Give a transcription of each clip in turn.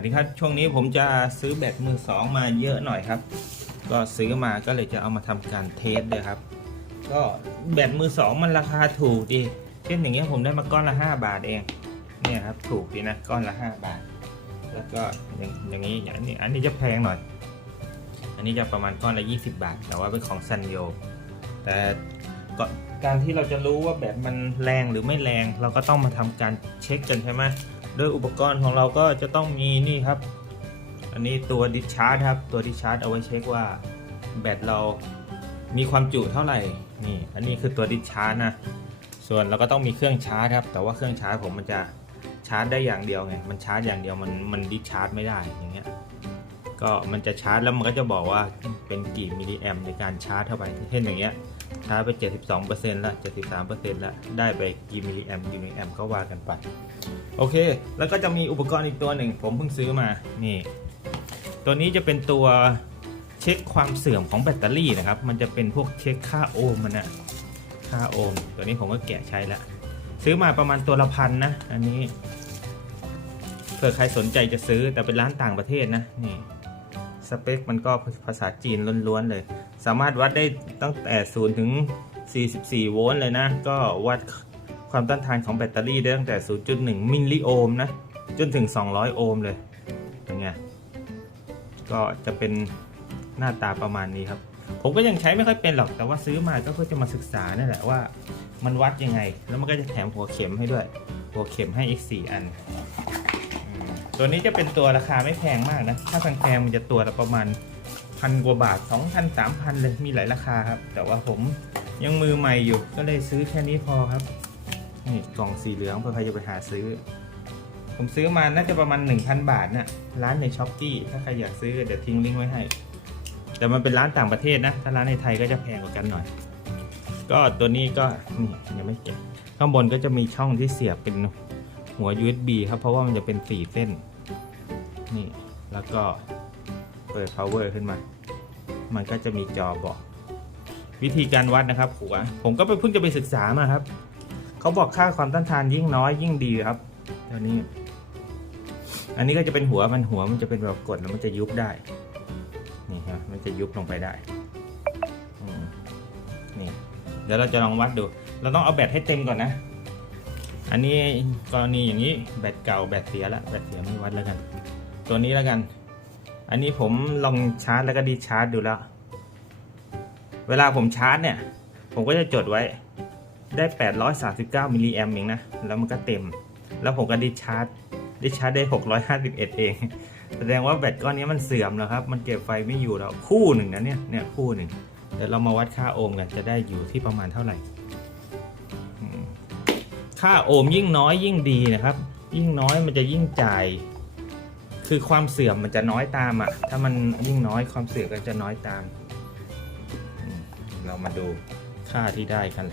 วัสดีครับ ช่วงนี้ผมจะซื้อแบตมือสองมาเยอะหน่อยครับ ก็ซื้อมาก็เลยจะเอามาทำการเทสเลยครับ ก็แบตมือสองมันราคาถูกดีเช่นอย่างเงี้ยผมได้มาก้อนละ 5 บาทเองเนี่ยครับถูกดีนะก้อนละ 5 บาท แล้วก็อย่างอย่างนี้อย่างนี้อันนี้จะแพงหน่อย อันนี้จะประมาณก้อนละ 20 บาท แต่ว่าเป็นของซันโยแต่ก็การที่เราจะรู้ว่าแบตมันแรงหรือไม่แรง เราก็ต้องมาทำการเช็คกันใช่ไหม โดยอุปกรณ์ของเราก็จะต้องมีนี่ครับ อันนี้ตัวดิชาร์จครับ ตัวดิชาร์จเอาไว้เช็คว่าแบตเรามีความจุเท่าไหร่ นี่ อันนี้คือตัวดิชาร์จนะ ส่วนเราก็ต้องมีเครื่องชาร์จครับ แต่ว่าเครื่องชาร์จผมมันจะชาร์จได้อย่างเดียวไง มันชาร์จอย่างเดียวมันมันดิชาร์จไม่ได้ อย่างเงี้ย ก็มันจะชาร์จแล้วมันก็จะบอกว่าเป็นกี่มิลลิแอมในการชาร์จเข้าไปเช่นอย่างเงี้ย ชาร์จไป 72%ละ73%ละได้ไปกี่มิลลิแอมกี่มิลลิแอมก็ว่ากันไป โอเค แล้วก็จะมีอุปกรณ์อีกตัวหนึ่ง ผมเพิ่งซื้อมา นี่ ตัวนี้จะเป็นตัวเช็คความเสื่อมของแบตเตอรี่นะครับ มันจะเป็นพวกเช็คค่าโอห์มมันนะค่าโอห์ม ตัวนี้ผมก็แกะใช้แล้ว ซื้อมาประมาณตัวละพันนะ อันนี้ เผื่อใครสนใจจะซื้อ แต่เป็นร้านต่างประเทศนะ นี่ สเปคมันก็ภาษาจีนล้วนๆเลย สามารถวัดได้ตั้งแต่0ถึง 44 โวลต์เลยนะ ก็วัดความต้านทานของแบตเตอรี่ได้ตั้งแต่ 0.1 มิลลิโอห์มนะ จนถึง 200 โอห์มเลยเป็นไงก็จะเป็นหน้าตาประมาณนี้ครับ ผมก็ยังใช้ไม่ค่อยเป็นหรอก แต่ว่าซื้อมาก็เพื่อจะมาศึกษานั่แหละว่ามันวัดยังไง แล้วมันก็จะแถมหัวเข็มให้ด้วย หัวเข็มให้อีก 4 อัน ตัวนี้จะเป็นตัวราคาไม่แพงมากนะ ถ้าแพงๆมันจะตัวละประมาณพันกว่าบาท2,000 3,000เลยมีหลายราคาครับ แต่ว่าผมยังมือใหม่อยู่ก็เลยซื้อแค่นี้พอครับนี่กล่องสีเหลืองเพื่อใครจะไปหาซื้อ ผมซื้อมาน่าจะประมาณ 1,000 บาทนะ่ะร้านในช้อปปี้ถ้าใครอยากซื้อเดี๋ยวทิ้งลิงก์ไว้ให้ แต่มันเป็นร้านต่างประเทศนะ ถ้าร้านในไทยก็จะแพงกว่ากันหน่อย ก็ตัวนี้ก็นี่ยังไม่เก็บข้างบนก็จะมีช่องที่เสียบเป็นหัว USB ครับเพราะว่ามันจะเป็นสี่เส้น นี่ แล้วก็เปิด power ขึ้นมา มันก็จะมีจอบอก วิธีการวัดนะครับหัวผมก็ไปเพิ่งจะไปศึกษามาครับ เขาบอกค่าความต้านทานยิ่งน้อยยิ่งดีครับตัวนี้ อันนี้ก็จะเป็นหัวมันหัวมันจะเป็นแบบกดแล้วมันจะยุบได้ นี่ครับมันจะยุบลงไปได้นี่เดี๋ยวเราจะลองวัดดู เราต้องเอาแบตให้เต็มก่อนนะ อันนี้กรณีอย่างนี้แบตเก่าแบตเสียละแบตเสียไม่วัดแล้วกัน ตัวนี้แล้วกัน อันนี้ผมลองชาร์จแล้วก็ดีชาร์จดูแล้ว เวลาผมชาร์จเนี่ย ผมก็จะจดไว้ได้ 839มิลลิแอมเองนะ แล้วมันก็เต็ม แล้วผมก็ดิชาร์จ ดิชาร์จได้ 651 เอง แสดงว่าแบตก้อนนี้มันเสื่อมแล้วครับ มันเก็บไฟไม่อยู่แล้ว คู่หนึ่งนะเนี่ย เนี่ยคู่หนึ่ง เดี๋ยวเรามาวัดค่าโอห์มกัน จะได้อยู่ที่ประมาณเท่าไหร่ ค่าโอห์มยิ่งน้อยยิ่งดีนะครับ ยิ่งน้อยมันจะยิ่งจ่าย คือความเสื่อมมันจะน้อยตามอะ ถ้ามันยิ่งน้อยความเสื่อมก็จะน้อยตาม เรามาดูค่าที่ได้กัน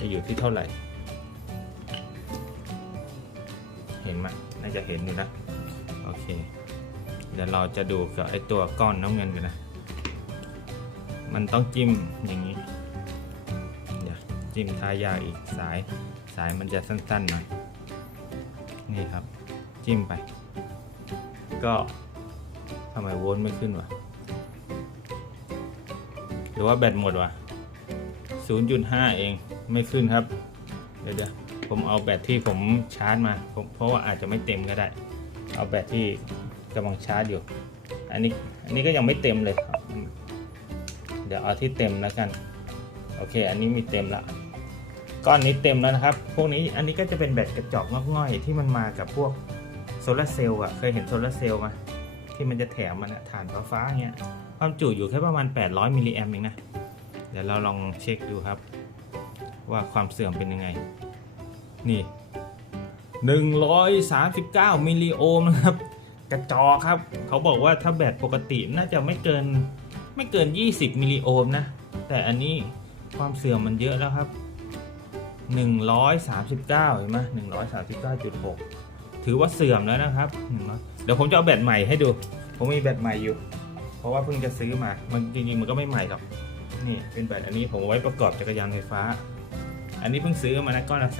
จะอยู่ที่เท่าไหร่ เห็นไหมน่าจะเห็นอยู่นะโอเค เดี๋ยวเราจะดูกับไอตัวก้อนน้ำเงินกันนะ มันต้องจิ้มอย่างนี้ เดี๋ยวจิ้มทายาอีกสาย สายมันจะสั้นๆหน่อย นี่ครับ จิ้มไป ก็ทำไมโวลต์ไม่ขึ้นวะหรือว่าแบตหมดวะ0.5 เองไม่ขึ้นครับ เดี๋ยวเดี๋ยวผมเอาแบตที่ผมชาร์จมา เพราะว่าอาจจะไม่เต็มก็ได้ เอาแบตที่กำลังชาร์จอยู่ อันนี้อันนี้ก็ยังไม่เต็มเลยครับเดี๋ยวเอาที่เต็มแล้วกัน โอเค อันนี้มีเต็มละก้อนนี้เต็มแล้วนะครับ พวกนี้อันนี้ก็จะเป็นแบตกระจอกงอกง่อยที่มันมากับพวก ลาร์เซลล์อะ เคยเห็นโซลาร์เซลล์ไหมที่มันจะแถมมันอะฐานฟ้าฟ้าเงี้ย ความจุอยู่แค่ประมาณ 800 มิลลิแอมเองนะ เดี๋ยวเราลองเช็คดูครับ ว่าความเสื่อมเป็นยังไง นี่ 139 มิลลิโอห์มนะครับ กระจอกครับ เขาบอกว่าถ้าแบตปกติน่าจะไม่เกินไม่เกิน 20 มิลลิโอห์มนะ แต่อันนี้ความเสื่อมมันเยอะแล้วครับ 139 เห็นไหม139.6 ถือว่าเสื่อมแล้วนะครับ เดี๋ยวผมจะเอาแบตใหม่ให้ดู ผมมีแบตใหม่อยู่ เพราะว่าเพิ่งจะซื้อมา มันจริงๆมันก็ไม่ใหม่หรอก นี่เป็นแบตอันนี้ผมไว้ประกอบจักรยานไฟฟ้า อันนี้เพิ่งซื้อมานะก้อนละ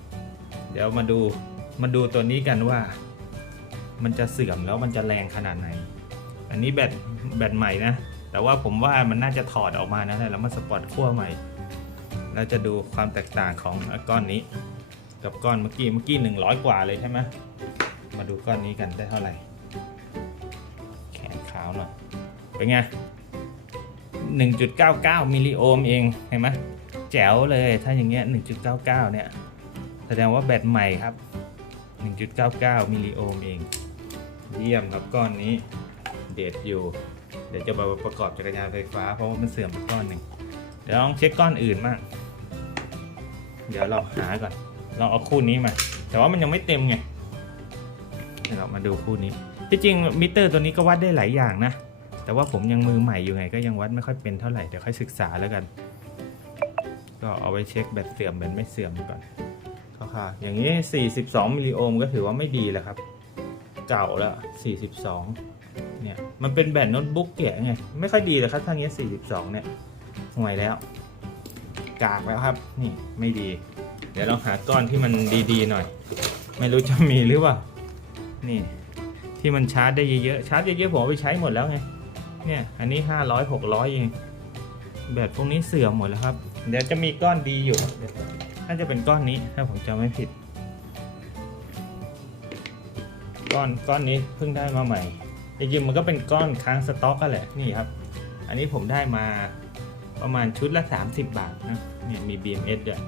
300เดี๋ยวมาดูมาดูตัวนี้กันว่า มันจะเสื่อมแล้วมันจะแรงขนาดไหน อันนี้แบตแบตใหม่นะ แต่ว่าผมว่ามันน่าจะถอดออกมานะแล้วมาสปอตขั้วใหม่ เราจะดูความแตกต่างของก้อนนี้ กับก้อนเมื่อกี้เมื่อกี้หนึ่งร้อยกว่าเลยใช่ไหมมาดูก้อนนี้กันได้เท่าไหร่ แขนขาวหน่อยเป็นไง1.99มิลลิโอห์มเองเห็นไหมแจ๋วเลยถ้าอย่างเงี้ย1.99เนี่ยแสดงว่าแบตใหม่ครับ 1.99 มิลลิโอห์มเอง เยี่ยมครับก้อนนี้ เด็ดอยู่ เดี๋ยวจะมาประกอบจักรยานไฟฟ้าเพราะว่ามันเสื่อมก้อนหนึ่ง เดี๋ยวลองเช็คก้อนอื่นมาก เดี๋ยวเราหาก่อน เราเอาคู่นี้มา แต่ว่ามันยังไม่เต็มไงเดี๋ยวเรามาดูคู่นี้ ที่จริงมิเตอร์ตัวนี้ก็วัดได้หลายอย่างนะ แต่ว่าผมยังมือใหม่อยู่ไง ก็ยังวัดไม่ค่อยเป็นเท่าไหร่ เดี๋ยวค่อยศึกษาแล้วกัน ก็เอาไว้เช็คแบตเสื่อมแบตไม่เสื่อมก่อนค่ะอย่างนี้ 42 มิลลิโอห์มก็ถือว่าไม่ดีแล้วครับ เก่าแล้ว 42 เนี่ย มันเป็นแบตโน้ตบุ๊กแกะไง ไม่ค่อยดีเลยครับถ้างี้ 42 เนี่ยห่วยแล้ว กากแล้วครับ นี่ ไม่ดี ดี๋ยวเราหาก้อนที่มันดีๆหน่อย ไม่รู้จะมีหรือเปล่า นี่ ที่มันชาร์จได้เยอะๆ ชาร์จเยอะๆผมไปใช้หมดแล้วไง เนี่ย อันนี้500 600เอง แบตพวกนี้เสื่อมหมดแล้วครับ เดี๋ยวจะมีก้อนดีอยู่ น่าจะเป็นก้อนนี้ ถ้าผมจำไม่ผิด ก้อนก้อนนี้เพิ่งได้มาใหม่ จริงๆมันก็เป็นก้อนค้างสต็อกก็แหละ นี่ครับ อันนี้ผมได้มาประมาณชุดละ 30 บาทนะ เนี่ยมี BMS ด้วย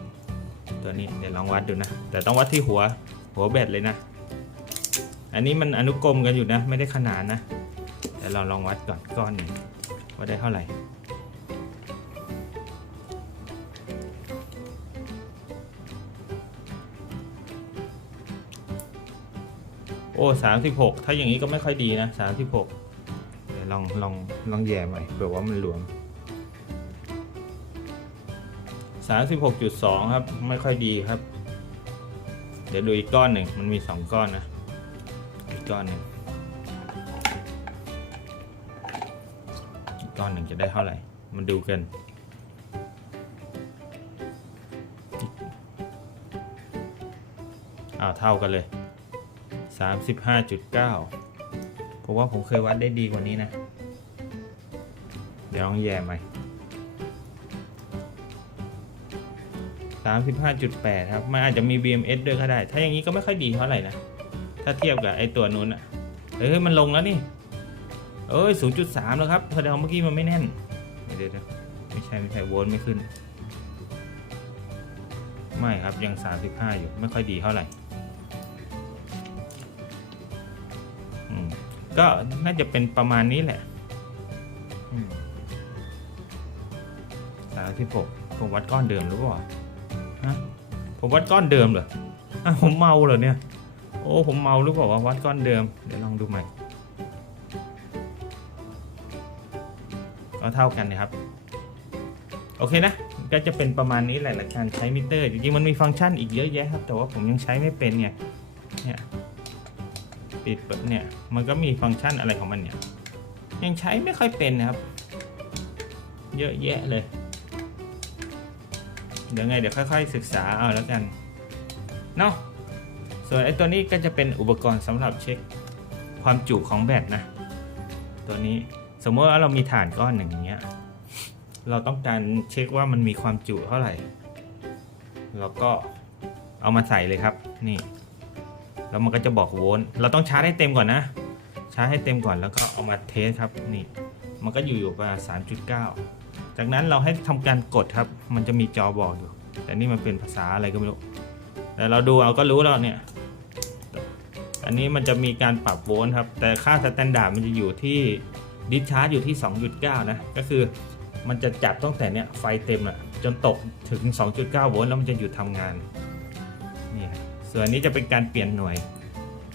ตัวนี้เดี๋ยวลองวัดดูนะ แต่ต้องวัดที่หัวหัวแบตเลยนะ อันนี้มันอนุกรมกันอยู่นะ ไม่ได้ขนานนะเดี๋ยวเราลองวัดก่อนก้อนหนึ่งว่าได้เท่าไหร่โอ้สามสิบหกถ้าอย่างนี้ก็ไม่ค่อยดีนะสามสิบหกเดี๋ยวลองลองลองแย่ใหม่เผื่อว่ามันหลวม สามสิบหกจุดสองครับ ไม่ค่อยดีครับ เดี๋ยวดูอีกก้อนหนึ่งมันมีสองก้อนนะ อีกก้อนหนึ่งอีกก้อนหนึ่งจะได้เท่าไหร่ มันดูกัน อ้าวเท่ากันเลย 35.9 ผมว่าผมเคยวัดได้ดีกว่านี้นะ เดี๋ยวลองแย่ใหม่ 35.8 ครับ มันอาจจะมี BMS ด้วยก็ได้ ถ้าอย่างนี้ก็ไม่ค่อยดีเท่าไหร่นะ ถ้าเทียบกับไอตัวนู้นอะเฮ้ย มันลงแล้วนี่ เอ้ย 0.3 แล้วครับแสดงว่าเมื่อกี้มันไม่แน่นเดี๋ยวเดี๋ยวไม่ใช่ ไม่ใช่ โวลต์ไม่ขึ้น ไม่ครับ ยัง 35 อยู่ ไม่ค่อยดีเท่าไหร่ ก็น่าจะเป็นประมาณนี้แหละสามสิบหกผมวัดก้อนเดิมหรือเปล่า ฮะผมวัดก้อนเดิมเหรอผมเมาเหรอเนี่ย โอ้ผมเมาหรือเปล่าว่าวัดก้อนเดิม เดี๋ยวลองดูใหม่ก็เท่ากันนะครับ โอเคนะ ก็จะเป็นประมาณนี้แหละหลักการใช้มิเตอร์ จริงๆ มันมีฟังก์ชันอีกเยอะแยะครับ แต่ว่าผมยังใช้ไม่เป็นไงเนี่ยปิดเปิดเนี่ย มันก็มีฟังก์ชันอะไรของมันเนี่ย ยังใช้ไม่ค่อยเป็นนะครับ เยอะแยะเลย เดี๋ยวไงเดี๋ยวค่อยๆศึกษาเอาแล้วกันเนาะส่วนไอ้ตัวนี้ก็จะเป็นอุปกรณ์สำหรับเช็คความจุของแบตนะ ตัวนี้สมมติว่าเรามีฐานก้อนหนึ่งอย่างเงี้ยเราต้องการเช็คว่ามันมีความจุเท่าไหร่เราก็เอามาใส่เลยครับนี่แล้วมันก็จะบอกโวลต์เราต้องชาร์จให้เต็มก่อนนะ ชาร์จให้เต็มก่อนแล้วก็เอามาเทสครับนี่ มันก็อยู่อยู่ประมาณ3.9 จากนั้นเราให้ทำการกดครับ มันจะมีจอบอกอยู่ แต่นี่มันเป็นภาษาอะไรก็ไม่รู้ แต่เราดูเอาก็รู้แล้วเนี่ย อันนี้มันจะมีการปรับโวลต์ครับ แต่ค่าสแตนดาร์ดมันจะอยู่ที่ดิชาร์จอยู่ที่ 2.9 นะ ก็คือมันจะจับตั้งแต่เนี้ยไฟเต็มอะจนตกถึง 2.9 โวลต์แล้วมันจะหยุดทำงาน นี่ ส่วนนนี้จะเป็นการเปลี่ยนหน่วย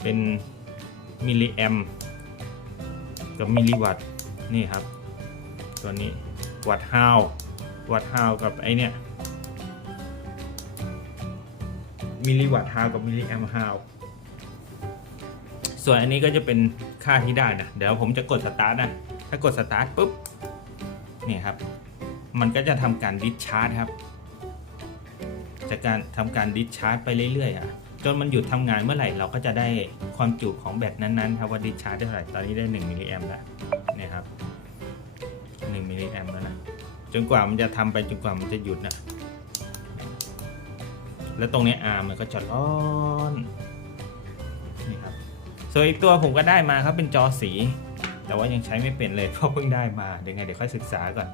เป็นมิลลิแอมกับมิลลิวัตต์นี่ครับ ตัวนี้ วัตต์ฮาววัตต์ฮาวกับไอเนี่ยมิลลิวัตต์ฮาวกับมิลลิแอมฮาวส่วนอันนี้ก็จะเป็นค่าที่ได้นะ เดี๋ยวผมจะกดสตาร์ทนะ ถ้ากดสตาร์ทปุ๊บ นี่ครับ มันก็จะทำการดิสชาร์จครับ จากการทำการดิสชาร์จไปเรื่อยๆอะ จนมันหยุดทำงานเมื่อไหร่เราก็จะได้ความจุของแบตนั้นๆครับว่าดิชาร์จได้เท่าไหร่ ตอนนี้ได้ 1มิลลิแอมแล้วเนี่ยครับ มิลลิแอมแล้วนะ จนกว่ามันจะทำไปจนกว่ามันจะหยุดนะ แล้วตรงนี้อาร์มันก็จะร้อนนี่ครับส่วนอีกตัวผมก็ได้มาครับเป็นจอสี แต่ว่ายังใช้ไม่เป็นเลยเพราะเพิ่งได้มาเดี๋ยวไงเดี๋ยวค่อยศึกษาก่อน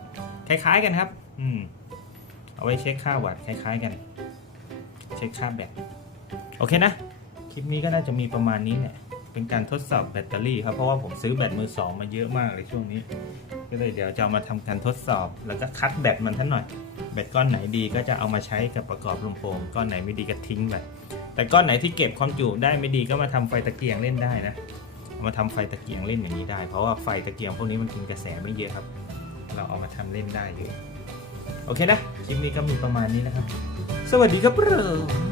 คล้ายๆกันครับ อืมเอาไว้เช็คค่าวัตต์คล้าย ๆ กัน เช็คค่าแบตโอเคนะ คลิปนี้ก็น่าจะมีประมาณนี้แหละเป็นการทดสอบแบตเตอรี่ครับ เพราะว่าผมซื้อแบตมือสองมาเยอะมากเลยช่วงนี้ ก็เลยเดี๋ยวจะามาทำการทดสอบ แล้วก็คัดแบตมันท่านหน่อย แบตก้อนไหนดีก็จะเอามาใช้กับประกอบลำโพงก้อนไหนไม่ดีก็ทิ้งไปแต่ก้อนไหนที่เก็บความจุได้ไม่ดีก็มาทำไฟตะเกียงเล่นได้นะามาทำไฟตะเกียงเล่นอย่างนี้ได้ เพราะว่าไฟตะเกียงพวกนี้มันกินกระแสไม่เยอะครับ เราเอามาทำเล่นได้อยู่โอเคนะคลิปนี้ก็มีประมาณนี้นะครับ สวัสดีครับผม